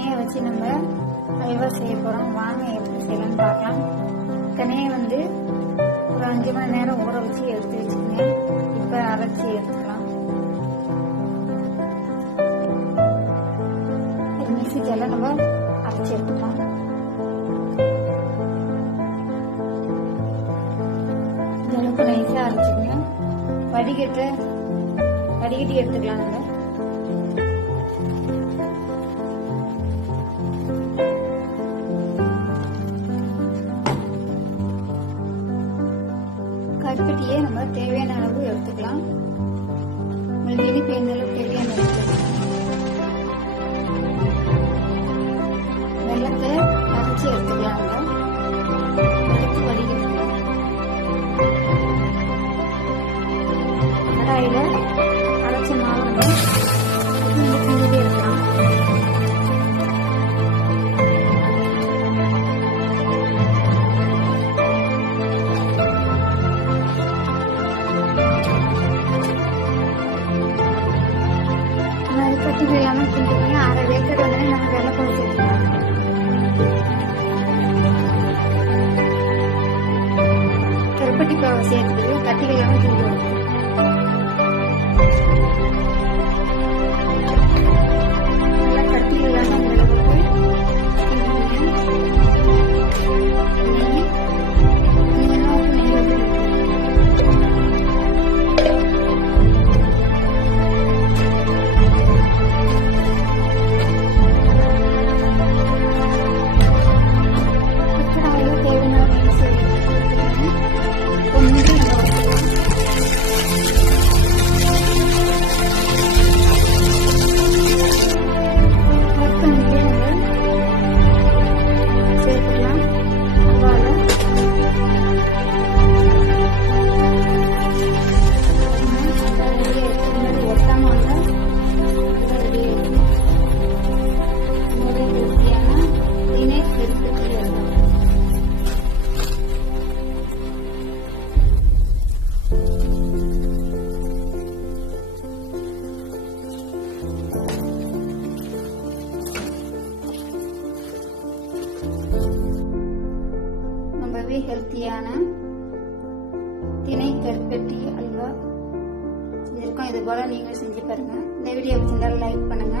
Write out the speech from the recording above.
திணையை வச்சு நம்ம அல்வா செய்ய போகிறோம் வாங்க எப்படி செய்யலாம்னு பார்க்கலாம். திணையை வந்து ஒரு அஞ்சு மணி நேரம் ஊற வச்சு எடுத்து வச்சுக்கோங்க. இப்போ அரைச்சி எடுத்துக்கலாம். ஒரு நம்ம அரைச்சி எடுத்துக்கலாம். இந்த நைஸாக அரைச்சிக்கங்க. வடிகட்டு வடிகட்டி எடுத்துக்கலாம் நம்ம கருப்பட்டியை நம்ம தேவையான அளவு எடுத்துக்கலாம். உங்களுக்கு இனிப்பு எந்த அளவுக்கு தேவையான அளவு வெள்ளத்தை அரைச்சி எடுத்துக்கலாம் எடுத்து வடிகட்டிக்கலாம் கடாயில அரைச்ச மாவு ಇಪ್ಪತ್ತು ಜಿಲ್ಲಾನ ತಿಂತೀನಿ ಆರು ಎಕರೆ ಅಂದ್ರೆ ನಮಗೆಲ್ಲ ಕೊಡ್ತಿದ್ವಿ ತಿರುಪತಿ ಪ್ರವಾಸಿ ಇರ್ತೀವಿ ಕಟ್ಟಿಗೆ ಎಲ್ಲ ತಿಂತೀವಿ ஹெல்த்தியான திணை கருப்பட்டி அல்வா. இருக்கும். இது போல நீங்களும் செஞ்சு பாருங்க. இந்த வீடியோ பிடிச்சிருந்தாலும் லைக் பண்ணுங்க.